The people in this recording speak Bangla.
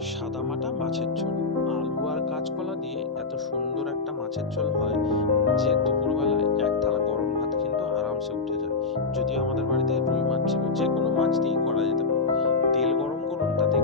সাদামাটা মাছের ঝোল, আলু আর কাঁচকলা দিয়ে এত সুন্দর একটা মাছের ঝোল হয় যে দুপুরবেলায় এক থালা গরম ভাত কিন্তু আরামসে উঠে যায়। যদিও আমাদের বাড়িতে রুই মাছ ছিল, যে কোনো মাছ দিয়েই করা যেতে পারে। তেল গরম করুন, তাতে